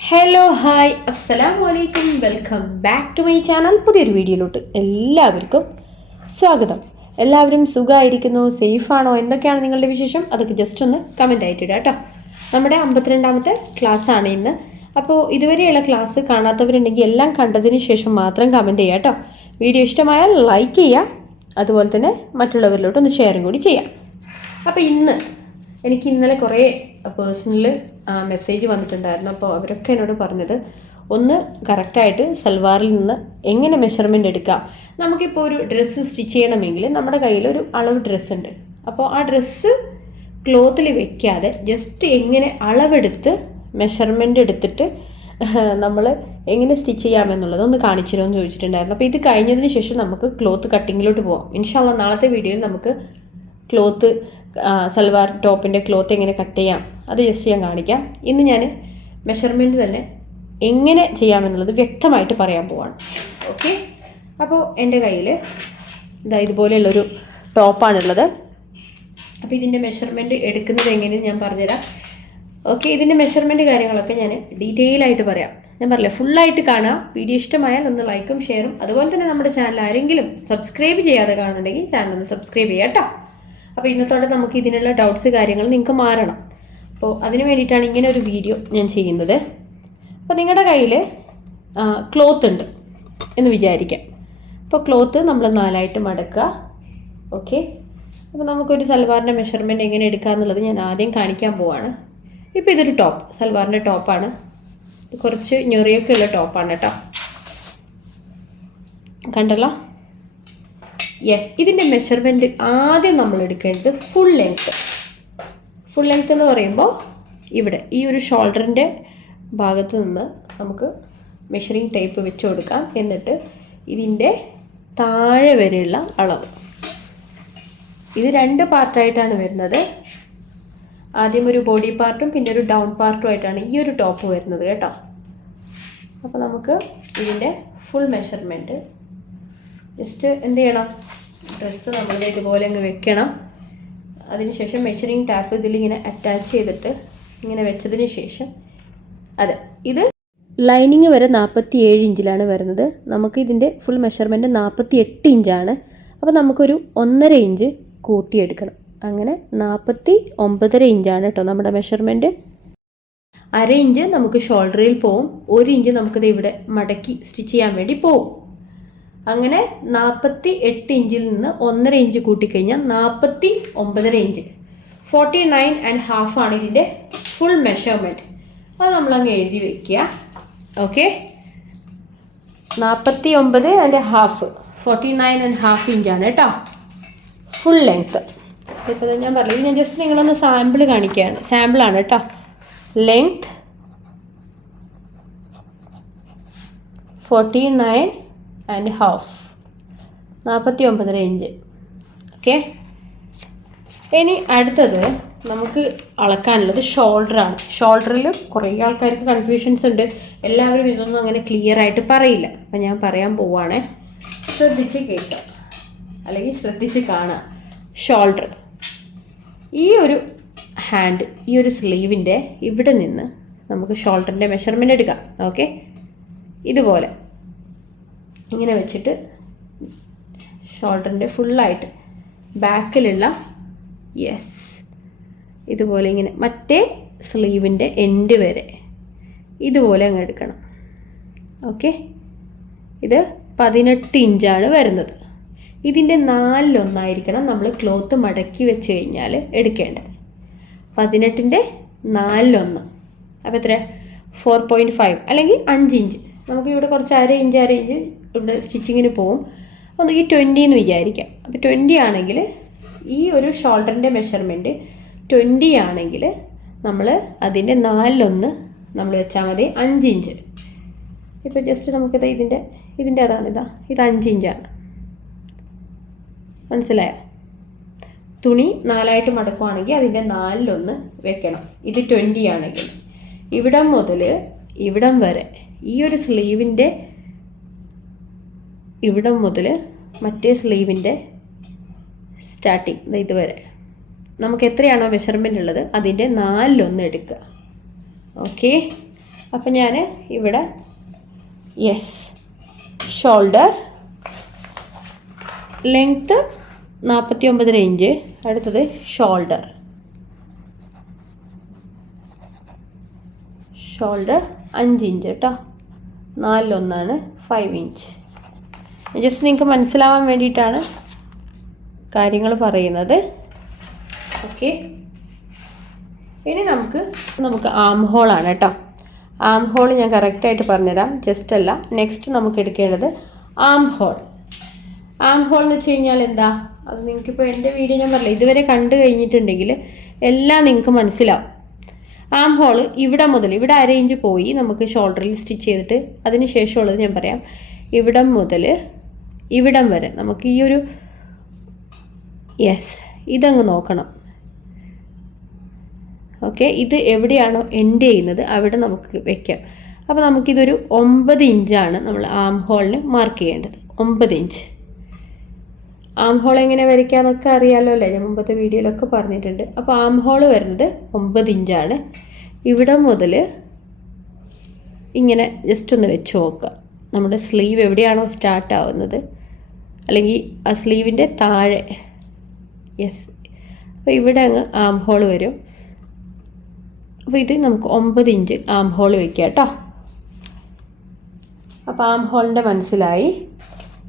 Hello hi അസ്സലാമു അലൈക്കും welcome back to my channel. പുതിയൊരു വീഡിയോയിലോട്ട് എല്ലാവർക്കും സ്വാഗതം. എല്ലാവരും സുഖമായിരിക്കുന്നു, സേഫാണോ, എന്തൊക്കെയാണ് നിങ്ങളുടെ വിശേഷം? അതൊക്കെ ജസ്റ്റ് ഒന്ന് കമൻ്റ് ആയിട്ടിടുക കേട്ടോ. നമ്മുടെ 52ാമത്തെ ക്ലാസ്സാണ് ഇന്ന്. അപ്പോൾ ഇതുവരെയുള്ള ക്ലാസ് കാണാത്തവരുണ്ടെങ്കിൽ എല്ലാം കണ്ടതിന് ശേഷം മാത്രം കമൻറ്റ് ചെയ്യുക കേട്ടോ. വീഡിയോ ഇഷ്ടമായാൽ ലൈക്ക് ചെയ്യുക, അതുപോലെ തന്നെ മറ്റുള്ളവരിലോട്ട് ഒന്ന് ഷെയറും കൂടി ചെയ്യാം. അപ്പോൾ എനിക്ക് ഇന്നലെ കുറേ പേഴ്സണൽ മെസ്സേജ് വന്നിട്ടുണ്ടായിരുന്നു. അപ്പോൾ അവരൊക്കെ എന്നോട് പറഞ്ഞത് ഒന്ന് കറക്റ്റായിട്ട് സൽവാറിൽ നിന്ന് എങ്ങനെ മെഷർമെൻ്റ് എടുക്കാം. നമുക്കിപ്പോൾ ഒരു ഡ്രസ്സ് സ്റ്റിച്ച് ചെയ്യണമെങ്കിൽ നമ്മുടെ കയ്യിൽ ഒരു അളവ് ഡ്രസ്സ് ഉണ്ട്. അപ്പോൾ ആ ഡ്രസ്സ് ക്ലോത്തിൽ വെക്കാതെ ജസ്റ്റ് എങ്ങനെ അളവെടുത്ത് മെഷർമെൻ്റ് എടുത്തിട്ട് നമ്മൾ എങ്ങനെ സ്റ്റിച്ച് ചെയ്യാമെന്നുള്ളത് ഒന്ന് കാണിച്ചു തരുമെന്ന് ചോദിച്ചിട്ടുണ്ടായിരുന്നു. അപ്പോൾ ഇത് കഴിഞ്ഞതിന് ശേഷം നമുക്ക് ക്ലോത്ത് കട്ടിങ്ങിലോട്ട് പോകാം. ഇൻഷാ അല്ലാഹ് നാളത്തെ വീഡിയോയിൽ നമുക്ക് ക്ലോത്ത് സൽവാർ ടോപ്പിൻ്റെ ക്ലോത്ത് എങ്ങനെ കട്ട് ചെയ്യാം അത് ജസ്റ്റ് ഞാൻ കാണിക്കാം. ഇന്ന് ഞാൻ മെഷർമെൻറ്റ് തന്നെ എങ്ങനെ ചെയ്യാമെന്നുള്ളത് വ്യക്തമായിട്ട് പറയാൻ പോവാണ്. ഓക്കെ, അപ്പോൾ എൻ്റെ കയ്യിൽ ഇതുപോലെയുള്ളൊരു ടോപ്പാണുള്ളത്. അപ്പോൾ ഇതിൻ്റെ മെഷർമെൻറ്റ് എടുക്കുന്നത് എങ്ങനെയെന്ന് ഞാൻ പറഞ്ഞുതരാം. ഓക്കെ, ഇതിൻ്റെ മെഷർമെൻറ്റ് കാര്യങ്ങളൊക്കെ ഞാൻ ഡീറ്റെയിൽ ആയിട്ട് പറയാം. ഞാൻ പറഞ്ഞില്ല, ഫുള്ളായിട്ട് കാണാം. വീഡിയോ ഇഷ്ടമായാൽ ഒന്ന് ലൈക്കും ഷെയറും, അതുപോലെ തന്നെ നമ്മുടെ ചാനൽ ആരെങ്കിലും സബ്സ്ക്രൈബ് ചെയ്യാതെ കാണുന്നുണ്ടെങ്കിൽ ചാനൽ ഒന്ന് സബ്സ്ക്രൈബ് ചെയ്യാം കേട്ടോ. അപ്പോൾ ഇന്നത്തോടെ നമുക്ക് ഇതിനുള്ള ഡൗട്ട്സ് കാര്യങ്ങൾ നിങ്ങൾക്ക് മാറണം. അപ്പോൾ അതിന് വേണ്ടിയിട്ടാണ് ഇങ്ങനെ ഒരു വീഡിയോ ഞാൻ ചെയ്യുന്നത്. അപ്പോൾ നിങ്ങളുടെ കയ്യിൽ ക്ലോത്ത് ഉണ്ട് എന്ന് വിചാരിക്കാം. അപ്പോൾ ക്ലോത്ത് നമ്മൾ 4ആയിട്ട് മടക്കുക. ഓക്കെ, അപ്പോൾ നമുക്കൊരു സൽവാറിൻ്റെ മെഷർമെൻറ്റ് എങ്ങനെ എടുക്കുക എന്നുള്ളത് ഞാൻ ആദ്യം കാണിക്കാൻ പോവാണ്. ഇപ്പോൾ ഇതൊരു ടോപ്പ്, സൽവാറിൻ്റെ ടോപ്പാണ്. കുറച്ച് ഞെറിയൊക്കെ ഉള്ള ടോപ്പാണ് കേട്ടോ. കണ്ടല്ലോ? യെസ്, ഇതിൻ്റെ മെഷർമെൻറ്റ് ആദ്യം നമ്മൾ എടുക്കേണ്ടത് ഫുൾ ലെങ്ത്ത് എന്ന് പറയുമ്പോൾ ഇവിടെ ഈ ഒരു ഷോൾഡറിൻ്റെ ഭാഗത്ത് നിന്ന് നമുക്ക് മെഷറിംഗ് ടേപ്പ് വെച്ച് കൊടുക്കാം. എന്നിട്ട് ഇതിൻ്റെ താഴെ വരെയുള്ള അളവ്, ഇത് 2 പാർട്ടായിട്ടാണ് വരുന്നത്. ആദ്യം ഒരു ബോഡി പാർട്ടും പിന്നെ ഒരു ഡൗൺ പാർട്ടും ആയിട്ടാണ് ഈ ഒരു ടോപ്പ് വരുന്നത് കേട്ടോ. അപ്പോൾ നമുക്ക് ഇതിൻ്റെ ഫുൾ മെഷർമെൻറ്റ് ജസ്റ്റ് എന്ത് ചെയ്യണം, ഡ്രസ്സ് നമ്മൾ ഇതുപോലെ അങ്ങ് വെക്കണം. അതിനുശേഷം മെഷറിംഗ് ടാപ്പ് ഇതിലിങ്ങനെ അറ്റാച്ച് ചെയ്തിട്ട് ഇങ്ങനെ വെച്ചതിന് ശേഷം ഇത് ലൈനിങ് വരെ 47 ഇഞ്ചിലാണ് വരുന്നത്. നമുക്ക് ഇതിൻ്റെ ഫുൾ മെഷർമെൻറ്റ് 48 ഇഞ്ചാണ്. അപ്പോൾ നമുക്കൊരു 1.5 ഇഞ്ച് കൂട്ടിയെടുക്കണം. അങ്ങനെ 49.5 ഇഞ്ചാണ് കേട്ടോ നമ്മുടെ മെഷർമെൻറ്റ്. 1/2 ഇഞ്ച് നമുക്ക് ഷോൾഡറിൽ പോവും, 1 ഇഞ്ച് നമുക്കിത് ഇവിടെ മടക്കി സ്റ്റിച്ച് ചെയ്യാൻ വേണ്ടി പോവും. അങ്ങനെ 48 ഇഞ്ചിൽ നിന്ന് 1.5 ഇഞ്ച് കൂട്ടിക്കഴിഞ്ഞാൽ 49.5 ഇഞ്ച്, 49.5 ആണ് ഇതിൻ്റെ ഫുൾ മെഷർമെൻറ്റ്. അത് നമ്മളങ്ങ് എഴുതി വയ്ക്കുക. ഓക്കെ, 49.5 49.5 ഇഞ്ചാണ് കേട്ടോ ഫുൾ ലെങ്ത്ത്. ഇപ്പോൾ ഞാൻ പറഞ്ഞില്ല, ഞാൻ ജസ്റ്റ് നിങ്ങളൊന്ന് സാമ്പിൾ കാണിക്കുകയാണ്. സാമ്പിളാണ് കേട്ടോ. Length 49.5 49.5 inch. ഓക്കെ, ഇനി അടുത്തത് നമുക്ക് അളക്കാനുള്ളത് ഷോൾഡറാണ്. ഷോൾഡറിൽ കുറേ ആൾക്കാർക്ക് കൺഫ്യൂഷൻസ് ഉണ്ട്. എല്ലാവരും ഇതൊന്നും അങ്ങനെ ക്ലിയർ ആയിട്ട് പറയില്ല. അപ്പം ഞാൻ പറയാൻ പോവുകയാണേ, ശ്രദ്ധിച്ച് കേൾക്കുക അല്ലെങ്കിൽ ശ്രദ്ധിച്ച് കാണുക. ഷോൾഡർ, ഈ ഒരു ഹാൻഡ്, ഈ ഒരു സ്ലീവിൻ്റെ ഇവിടെ നിന്ന് നമുക്ക് ഷോൾഡറിൻ്റെ മെഷർമെൻറ്റ് എടുക്കാം. ഓക്കെ, ഇതുപോലെ ഇങ്ങനെ വെച്ചിട്ട് ഷോൾഡറിൻ്റെ ഫുള്ളായിട്ട് ബാക്കിലുള്ള ഇതുപോലെ ഇങ്ങനെ മറ്റേ സ്ലീവിൻ്റെ എൻഡ് വരെ ഇതുപോലെ അങ്ങ് എടുക്കണം. ഓക്കെ, ഇത് 18 ഇഞ്ചാണ് വരുന്നത്. ഇതിൻ്റെ 4/1 നമ്മൾ ക്ലോത്ത് മടക്കി വെച്ച് കഴിഞ്ഞാൽ എടുക്കേണ്ടത്. 18ൻ്റെ 4/1 അപ്പോൾ എത്ര? 4.5 അല്ലെങ്കിൽ 5 ഇഞ്ച്. നമുക്ക് ഇവിടെ കുറച്ച് 1/2 ഇഞ്ച് ഇവിടെ സ്റ്റിച്ചിങ്ങിന് പോവും. ഒന്ന് ഈ 20 എന്ന് വിചാരിക്കാം. അപ്പോൾ 20 ആണെങ്കിൽ ഈ ഒരു ഷോൾഡറിൻ്റെ മെഷർമെൻറ്റ് 20 ആണെങ്കിൽ നമ്മൾ അതിൻ്റെ 4/1 നമ്മൾ വെച്ചാൽ മതി, 5 ഇഞ്ച്. ഇപ്പോൾ ജസ്റ്റ് നമുക്കിത് ഇതിൻ്റെ അതാണ് ഇത് 5 ഇഞ്ചാണ്. മനസ്സിലായോ? തുണി 4ആയിട്ട് മടക്കുവാണെങ്കിൽ അതിൻ്റെ 4/1 വെക്കണം. ഇത് 20 ആണെങ്കിൽ ഇവിടം മുതൽ ഇവിടം വരെ ഈ ഒരു സ്ലീവിൻ്റെ ഇവിടം മുതൽ മറ്റേ സ്ലീവിൻ്റെ സ്റ്റാർട്ടിങ് ഇതുവരെ നമുക്ക് എത്രയാണോ മെഷർമെൻ്റ് ഉള്ളത് അതിൻ്റെ 4/1 എടുക്കുക. ഓക്കെ, അപ്പം ഞാൻ ഇവിടെ ഷോൾഡർ ലെങ്ത്ത് 49 ഇഞ്ച്. അടുത്തത് ഷോൾഡർ 5 ഇഞ്ച് കേട്ടോ, 4-1 5 ഇഞ്ച്. ജസ്റ്റ് നിങ്ങൾക്ക് മനസ്സിലാവാൻ വേണ്ടിയിട്ടാണ് കാര്യങ്ങൾ പറയുന്നത്. ഓക്കെ, ഇനി നമുക്ക് ആം ഹോളാണ് കേട്ടോ. ആം ഹോൾ ഞാൻ കറക്റ്റായിട്ട് പറഞ്ഞുതരാം, ജസ്റ്റ് അല്ല. നെക്സ്റ്റ് നമുക്ക് എടുക്കേണ്ടത് ആം ഹോൾ. ആം ഹോൾ എന്ന് വെച്ച് കഴിഞ്ഞാൽ എന്താ, അത് നിങ്ങൾക്കിപ്പോൾ എൻ്റെ വീഡിയോ ഞാൻ പറഞ്ഞില്ല, ഇതുവരെ കണ്ടു കഴിഞ്ഞിട്ടുണ്ടെങ്കിൽ എല്ലാം നിങ്ങൾക്ക് മനസ്സിലാവും. ആം ഹോൾ ഇവിടെ മുതൽ, ഇവിടെ 1/2 ഇഞ്ച് പോയി നമുക്ക് ഷോൾഡറിൽ സ്റ്റിച്ച് ചെയ്തിട്ട് അതിന് ശേഷമുള്ളത് ഞാൻ പറയാം. ഇവിടം മുതൽ ഇവിടം വരെ നമുക്ക് ഈ ഒരു ഇതങ്ങ് നോക്കണം. ഓക്കെ, ഇത് എവിടെയാണോ എൻഡ് ചെയ്യുന്നത് അവിടെ നമുക്ക് വെക്കാം. അപ്പോൾ നമുക്കിതൊരു 9 ഇഞ്ചാണ് നമ്മൾ ആം ഹോളിന് മാർക്ക് ചെയ്യേണ്ടത്. 9 ഇഞ്ച്. ആം ഹോൾ എങ്ങനെ വരയ്ക്കാമെന്നൊക്കെ അറിയാമല്ലോ അല്ലേ, ഞാൻ മുമ്പത്തെ വീഡിയോയിലൊക്കെ പറഞ്ഞിട്ടുണ്ട്. അപ്പോൾ ആം ഹോൾ വരുന്നത് 9 ഇഞ്ചാണ്. ഇവിടെ മുതൽ ഇങ്ങനെ ജസ്റ്റ് ഒന്ന് വെച്ച് നോക്കുക. നമ്മുടെ സ്ലീവ് എവിടെയാണോ സ്റ്റാർട്ട് ആവുന്നത്, അല്ലെങ്കിൽ ആ സ്ലീവിൻ്റെ താഴെ. അപ്പോൾ ഇവിടെ അങ്ങ് ആം ഹോൾ വരും. അപ്പോൾ ഇത് നമുക്ക് 9 ഇഞ്ച് ആം ഹോൾ വയ്ക്കാം കേട്ടോ. അപ്പോൾ ആം ഹോളിൻ്റെ മനസ്സിലായി.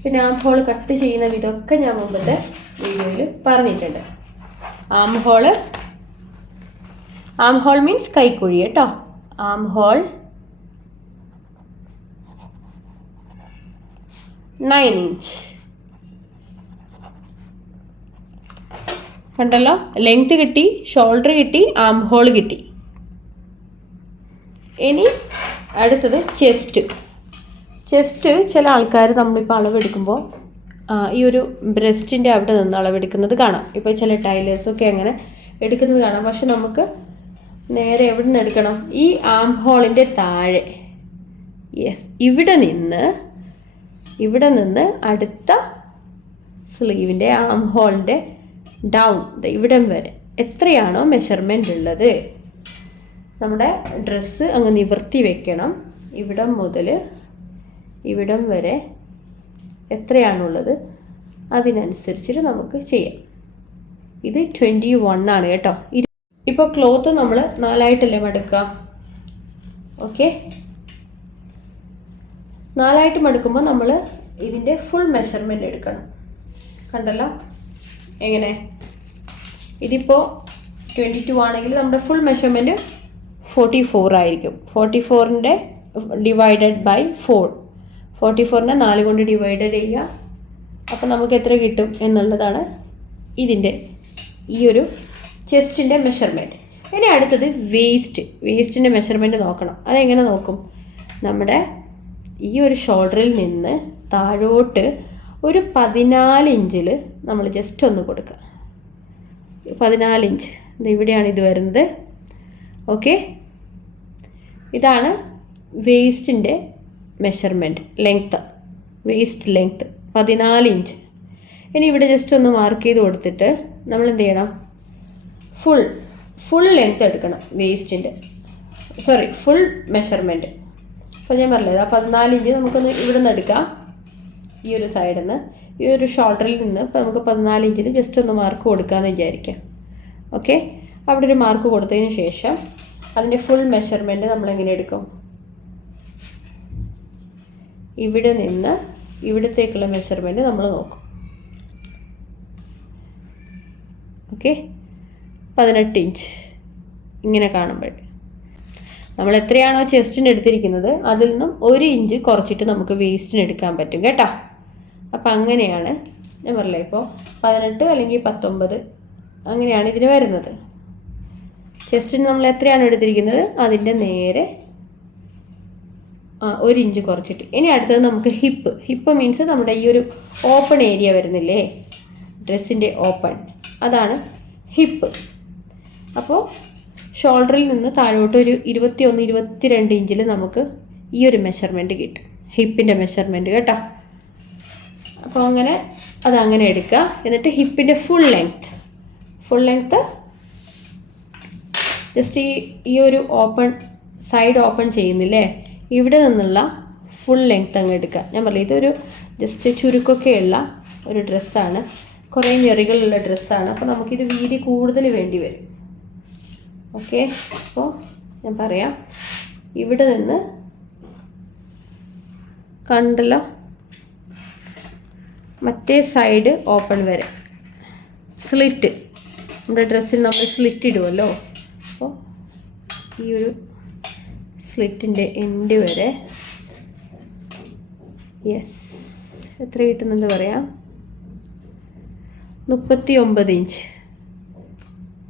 പിന്നെ ആം ഹോൾ കട്ട് ചെയ്യുന്ന വിധമൊക്കെ ഞാൻ മുമ്പത്തെ വീഡിയോയിൽ പറഞ്ഞിട്ടുണ്ട്. ആം ഹോൾ മീൻസ് കൈക്കുഴി കേട്ടോ. Arm hole 9 inch. കണ്ടല്ലോ, ലെങ്ത് കിട്ടി, ഷോൾഡർ കിട്ടി, ആം ഹോൾ കിട്ടി. ഇനി അടുത്തത് ചെസ്റ്റ്. ചില ആൾക്കാർ നമ്മളിപ്പോൾ അളവെടുക്കുമ്പോൾ ഈ ഒരു ബ്രസ്റ്റിൻ്റെ അവിടെ നിന്ന് അളവെടുക്കുന്നത് കാണാം. ഇപ്പോൾ ചില ടൈലേഴ്സൊക്കെ അങ്ങനെ എടുക്കുന്നത് കാണാം. പക്ഷെ നമുക്ക് നേരെ എവിടെ നിന്ന് എടുക്കണം, ഈ ആം ഹോളിൻ്റെ താഴെ. ഇവിടെ നിന്ന് അടുത്ത സ്ലീവിൻ്റെ ആം ഹോളിൻ്റെ ഡൗൺ ഇവിടം വരെ എത്രയാണോ മെഷർമെൻ്റ് ഉള്ളത്, നമ്മുടെ ഡ്രസ്സ് അങ്ങ് നിവർത്തി വെക്കണം. ഇവിടം മുതൽ ഇവിടം വരെ എത്രയാണുള്ളത് അതിനനുസരിച്ചിട്ട് നമുക്ക് ചെയ്യാം. ഇത് 21 ആണ് കേട്ടോ. ഇപ്പോൾ ക്ലോത്ത് നമ്മൾ 4ആയിട്ടല്ലേ മടക്കുക. ഓക്കെ, 4ആയിട്ട് മടക്കുമ്പോൾ നമ്മൾ ഇതിൻ്റെ ഫുൾ മെഷർമെൻറ്റ് എടുക്കണം. കണ്ടല്ലോ എങ്ങനെ, ഇതിപ്പോൾ 22 ആണെങ്കിൽ നമ്മുടെ ഫുൾ മെഷർമെൻറ്റ് 44 ആയിരിക്കും. 44ൻ്റെ ഡിവൈഡഡ് ബൈ 4, 44നെ 4 കൊണ്ട് ഡിവൈഡ് ചെയ്യുക. അപ്പോൾ നമുക്ക് എത്ര കിട്ടും എന്നുള്ളതാണ് ഇതിൻ്റെ ഈ ഒരു ചെസ്റ്റിൻ്റെ മെഷർമെൻറ്റ്. ഇനി അടുത്തത് വേസ്റ്റിൻ്റെ മെഷർമെൻറ്റ് നോക്കണം. അതെങ്ങനെ നോക്കും, നമ്മുടെ ഈ ഒരു ഷോൾഡറിൽ നിന്ന് താഴോട്ട് ഒരു 14 ഇഞ്ചിൽ നമ്മൾ ജസ്റ്റ് ഒന്ന് കൊടുക്കുക. 14 ഇഞ്ച് ഇവിടെയാണ് ഇത് വരുന്നത്. ഓക്കെ, ഇതാണ് വേസ്റ്റിൻ്റെ മെഷർമെൻറ്റ്, വേസ്റ്റ് ലെങ്ത്ത് 14 ഇഞ്ച്. ഇനി ഇവിടെ ജസ്റ്റ് ഒന്ന് മാർക്ക് ചെയ്ത് കൊടുത്തിട്ട് നമ്മൾ എന്ത് ചെയ്യണം, ഫുൾ ലെങ്ത്ത് എടുക്കണം വേസ്റ്റിൻ്റെ, ഫുൾ മെഷർമെൻറ്റ്. അപ്പോൾ ഞാൻ പറഞ്ഞത് ആ 14 ഇഞ്ച് നമുക്കൊന്ന് ഇവിടെ നിന്ന് എടുക്കാം. ഈ ഒരു സൈഡിൽ നിന്ന്, ഈ ഒരു ഷോൾഡറിൽ നിന്ന് ഇപ്പോൾ നമുക്ക് 14 ഇഞ്ചിൽ ജസ്റ്റ് ഒന്ന് മാർക്ക് കൊടുക്കാമെന്ന് വിചാരിക്കാം. ഓക്കെ, അവിടെ ഒരു മാർക്ക് കൊടുത്തതിന് ശേഷം അതിൻ്റെ ഫുൾ മെഷർമെൻറ്റ് നമ്മളെങ്ങനെ എടുക്കും, ഇവിടെ നിന്ന് ഇവിടത്തേക്കുള്ള മെഷർമെൻറ്റ് നമ്മൾ നോക്കും. ഓക്കെ, 18 ഇഞ്ച് ഇങ്ങനെ കാണുമ്പോൾ നമ്മൾ എത്രയാണോ ചെസ്റ്റിന് എടുത്തിരിക്കുന്നത് അതിൽ നിന്നും 1 ഇഞ്ച് കുറച്ചിട്ട് നമുക്ക് വേസ്റ്റിന് എടുക്കാൻ പറ്റും കേട്ടോ. അപ്പം അങ്ങനെയാണ് ഞാൻ പറഞ്ഞില്ലേ, ഇപ്പോൾ 18 അല്ലെങ്കിൽ 19 അങ്ങനെയാണ് ഇതിന് വരുന്നത്. ചെസ്റ്റിന് നമ്മൾ എത്രയാണോ എടുത്തിരിക്കുന്നത് അതിൻ്റെ നേരെ 1 ഇഞ്ച് കുറച്ചിട്ട്. ഇനി അടുത്തത് നമുക്ക് ഹിപ്പ് മീൻസ് നമ്മുടെ ഈ ഒരു ഓപ്പൺ ഏരിയ വരുന്നില്ലേ, ഡ്രസ്സിൻ്റെ ഓപ്പൺ, അതാണ് ഹിപ്പ്. അപ്പോൾ ഷോൾഡറിൽ നിന്ന് താഴോട്ട് ഒരു 21-22 ഇഞ്ചിൽ നമുക്ക് ഈ ഒരു മെഷർമെൻറ്റ് കിട്ടും, ഹിപ്പിൻ്റെ മെഷർമെൻറ്റ് കേട്ടോ. അപ്പോൾ അതങ്ങനെ എടുക്കുക. എന്നിട്ട് ഹിപ്പിൻ്റെ ഫുൾ ലെങ്ത്ത് ജസ്റ്റ് ഈ ഒരു ഓപ്പൺ സൈഡ് ഓപ്പൺ ചെയ്യുന്നില്ലേ, ഇവിടെ നിന്നുള്ള ഫുൾ ലെങ്ത് അങ്ങ് എടുക്കുക. ഞാൻ പറയില്ല, ഇതൊരു ജസ്റ്റ് ചുരുക്കമൊക്കെയുള്ള ഒരു ഡ്രസ്സാണ്, കുറേ ഞെറികളുള്ള ഡ്രസ്സാണ്. അപ്പോൾ നമുക്കിത് വീതി കൂടുതൽ വേണ്ടി വരും. ഓക്കെ, അപ്പോൾ ഞാൻ പറയാം, ഇവിടെ നിന്ന് കണ്ടല്ലോ മറ്റേ സൈഡ് ഓപ്പൺ വരെ സ്ലിറ്റ്, നമ്മുടെ ഡ്രസ്സിൽ നമ്മൾ സ്ലിറ്റ് ഇടുമല്ലോ, അപ്പോൾ ഈ ഒരു സ്ലിറ്റിൻ്റെ എൻഡ് വരെ, യെസ്, എത്ര കിട്ടുന്നെന്ന് പറയാം, 39 ഇഞ്ച്.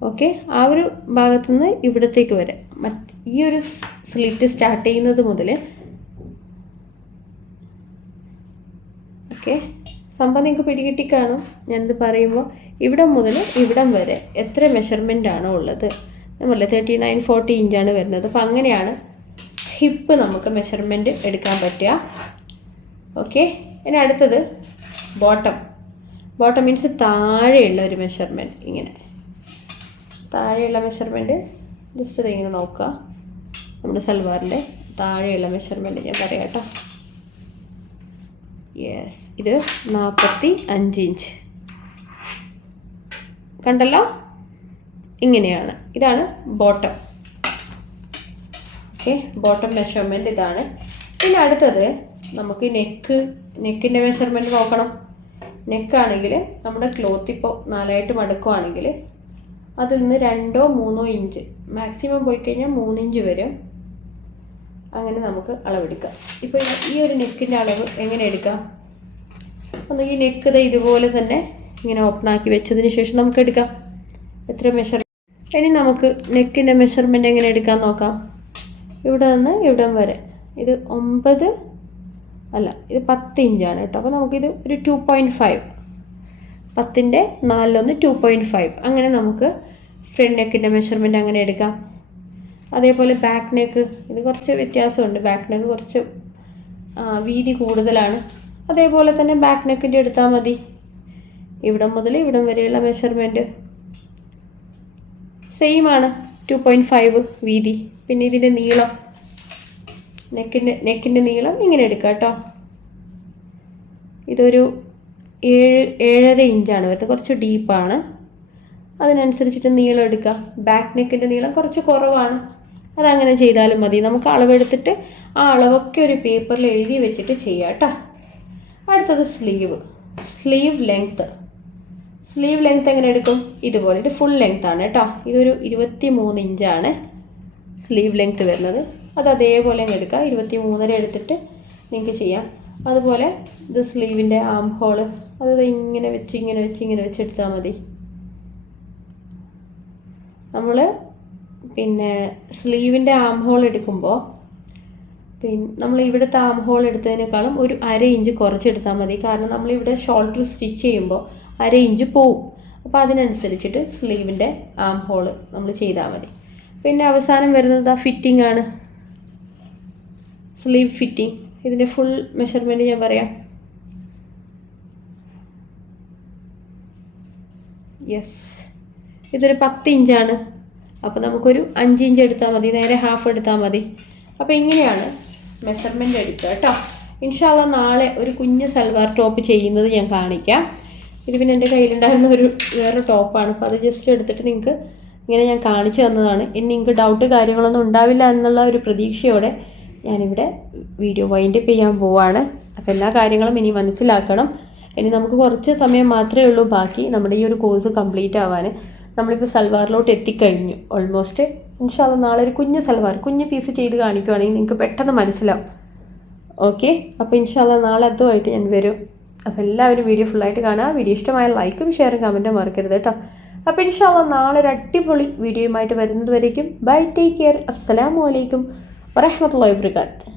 ഓക്കെ, ആ ഒരു ഭാഗത്തുനിന്ന് ഇവിടത്തേക്ക് വരെ, ഈ ഒരു സ്ലിറ്റ് സ്റ്റാർട്ട് ചെയ്യുന്നത് മുതൽ, ഓക്കെ, സംഭവം നിങ്ങൾക്ക് പിടികിട്ടി കാണും ഞാനിത് പറയുമ്പോൾ. ഇവിടം മുതൽ ഇവിടം വരെ എത്ര മെഷർമെൻ്റ് ആണോ ഉള്ളത്, നമ്മളല്ലേ 39-40 ഇഞ്ചാണ് വരുന്നത്. അപ്പോൾ അങ്ങനെയാണ് ഹിപ്പ് നമുക്ക് മെഷർമെൻറ്റ് എടുക്കാൻ പറ്റുക. ഓക്കെ, ഇനി അടുത്തത് ബോട്ടം. ബോട്ടം മീൻസ് താഴെയുള്ള ഒരു മെഷർമെൻറ്റ്. ഇങ്ങനെ താഴെയുള്ള മെഷർമെൻറ്റ് ജസ്റ്റ് ഇതിങ്ങനെ നോക്കുക, നമ്മുടെ സൽവാറിൻ്റെ താഴെയുള്ള മെഷർമെൻറ്റ് ഞാൻ പറയാം കേട്ടോ. യെസ്, ഇത് 45 ഇഞ്ച് കണ്ടല്ലോ, ഇങ്ങനെയാണ്. ഇതാണ് ബോട്ടം. ഓക്കെ, ബോട്ടം മെഷർമെൻറ്റ് ഇതാണ്. പിന്നെ അടുത്തത് നമുക്ക് നെക്കിൻ്റെ മെഷർമെൻറ്റ് നോക്കണം. നെക്കാണെങ്കിൽ നമ്മുടെ ക്ലോത്ത് ഇപ്പോൾ 4 മടക്കുവാണെങ്കിൽ അതിൽ നിന്ന് 2-3 ഇഞ്ച്, മാക്സിമം പോയി കഴിഞ്ഞാൽ 3 ഇഞ്ച് വരും. അങ്ങനെ നമുക്ക് അളവെടുക്കാം. ഇപ്പോൾ ഈ ഒരു നെക്കിൻ്റെ അളവ് എങ്ങനെ എടുക്കാം? ഒന്ന് ഈ നെക്ക് ഇതുപോലെ തന്നെ ഇങ്ങനെ ഓപ്പൺ ആക്കി വെച്ചതിന് ശേഷം നമുക്ക് എടുക്കാം എത്ര മെഷർമെൻറ്റ്. ഇനി നമുക്ക് നെക്കിൻ്റെ മെഷർമെൻറ്റ് എങ്ങനെ എടുക്കാൻ നോക്കാം. ഇവിടെ നിന്ന് ഇവിടം വരെ ഇത് 9 അല്ല, ഇത് 10 ഇഞ്ചാണ് കേട്ടോ. അപ്പോൾ നമുക്കിത് ഒരു 2.5, 10ൻ്റെ 4 2.5, അങ്ങനെ നമുക്ക് ഫ്രണ്ട് നെക്കിൻ്റെ മെഷർമെൻറ്റ് അങ്ങനെ എടുക്കാം. അതേപോലെ ബാക്ക് നെക്ക്, ഇത് കുറച്ച് വ്യത്യാസമുണ്ട്. ബാക്ക് നെക്ക് കുറച്ച് വീതി കൂടുതലാണ്. അതേപോലെ തന്നെ ബാക്ക് നെക്കിൻ്റെ എടുത്താൽ മതി. ഇവിടം മുതൽ ഇവിടം വരെയുള്ള മെഷർമെൻറ്റ് സെയിം ആണ്, 2.5 വീതി. പിന്നെ ഇതിൻ്റെ നീളം, നെക്കിൻ്റെ നീളം ഇങ്ങനെ എടുക്കാം കേട്ടോ. ഇതൊരു 7.5 ഇഞ്ചാണ് വരുന്നത്, കുറച്ച് ഡീപ്പാണ്. അതിനനുസരിച്ചിട്ട് നീളം എടുക്കുക. ബാക്ക് നെക്കിൻ്റെ നീളം കുറച്ച് കുറവാണ്, അതങ്ങനെ ചെയ്താലും മതി. നമുക്ക് അളവെടുത്തിട്ട് ആ അളവൊക്കെ ഒരു പേപ്പറിൽ എഴുതി വെച്ചിട്ട് ചെയ്യാം കേട്ടോ. അടുത്തത് സ്ലീവ് ലെങ്ത്ത് എങ്ങനെ എടുക്കും? ഇതുപോലെ, ഇത് ഫുൾ ലെങ്ത് ആണ് കേട്ടോ. ഇതൊരു 23 ഇഞ്ചാണ് സ്ലീവ് ലെങ്ത്ത് വരുന്നത്. അത് അതേപോലെ അങ്ങ് എടുക്കുക. 23.5 എടുത്തിട്ട് നിങ്ങൾക്ക് ചെയ്യാം. അതുപോലെ ഇത് സ്ലീവിൻ്റെ ആം ഹോള്, അത് ഇങ്ങനെ വെച്ചെടുത്താൽ മതി. നമ്മൾ പിന്നെ സ്ലീവിൻ്റെ ആം ഹോൾ എടുക്കുമ്പോൾ നമ്മൾ ഇവിടുത്തെ ആം ഹോൾ എടുത്തതിനേക്കാളും ഒരു 1/2 ഇഞ്ച് കുറച്ചെടുത്താൽ മതി. കാരണം നമ്മളിവിടെ ഷോൾഡർ സ്റ്റിച്ച് ചെയ്യുമ്പോൾ 1/2 ഇഞ്ച് പോവും. അപ്പോൾ അതിനനുസരിച്ചിട്ട് സ്ലീവിൻ്റെ ആം ഹോൾ നമ്മൾ ചെയ്താൽ മതി. പിന്നെ അവസാനം വരുന്നത് ആ ഫിറ്റിംഗ് ആണ്, സ്ലീവ് ഫിറ്റിംഗ്. ഇതിൻ്റെ ഫുൾ മെഷർമെൻറ്റ് ഞാൻ പറയാം. യെസ്, ഇതൊരു 10 ഇഞ്ചാണ്. അപ്പോൾ നമുക്കൊരു 5 ഇഞ്ച് എടുത്താൽ മതി, നേരെ ഹാഫ് എടുത്താൽ മതി. അപ്പോൾ ഇങ്ങനെയാണ് മെഷർമെൻറ്റ് എടുക്കുക കേട്ടോ. ഇൻഷാ അല്ലാഹ് നാളെ ഒരു കുഞ്ഞ് സൽവാർ ടോപ്പ് ചെയ്യുന്നത് ഞാൻ കാണിക്കാം. ഇത് പിന്നെ എൻ്റെ കയ്യിലുണ്ടായിരുന്ന വേറെ ടോപ്പാണ്. അപ്പോൾ അത് ജസ്റ്റ് എടുത്തിട്ട് നിങ്ങൾക്ക് ഇങ്ങനെ ഞാൻ കാണിച്ചു തന്നതാണ്. ഇനി നിങ്ങൾക്ക് ഡൗട്ട് കാര്യങ്ങളൊന്നും ഉണ്ടാവില്ല എന്നുള്ള ഒരു പ്രതീക്ഷയോടെ ഞാനിവിടെ വീഡിയോ വൈൻഡപ്പ് ചെയ്യാൻ പോവാണ്. അപ്പോൾ എല്ലാ കാര്യങ്ങളും ഇനി മനസ്സിലാക്കണം. ഇനി നമുക്ക് കുറച്ച് സമയം മാത്രമേ ഉള്ളൂ ബാക്കി നമ്മുടെ ഈ ഒരു കോഴ്സ് കംപ്ലീറ്റ് ആവാൻ. നമ്മളിപ്പോൾ സൽവാറിലോട്ട് എത്തിക്കഴിഞ്ഞു ഓൾമോസ്റ്റ്. ഇൻഷാ അല്ലാഹ് നാളെ ഒരു കുഞ്ഞ് പീസ് ചെയ്ത് കാണിക്കുകയാണെങ്കിൽ നിങ്ങൾക്ക് പെട്ടെന്ന് മനസ്സിലാവും. ഓക്കെ, അപ്പോൾ ഇൻഷാ അല്ലാഹ് നാളെ അതുമായിട്ട് ഞാൻ വരും. അപ്പോൾ എല്ലാവരും വീഡിയോ ഫുള്ളായിട്ട് കാണുക. വീഡിയോ ഇഷ്ടമായ ലൈക്കും ഷെയറും കമൻറ്റും മറക്കരുത് കേട്ടോ. അപ്പോൾ ഇൻഷാ അല്ലാഹ് നാളെ ഒരു അടിപൊളി വീഡിയോയുമായിട്ട് വരുന്നത് വരേക്കും ബൈ, ടേക്ക് കെയർ. അസ്സലാമു അലൈക്കും വറഹ്മത്തുള്ളാഹി വബറകാതുഹു.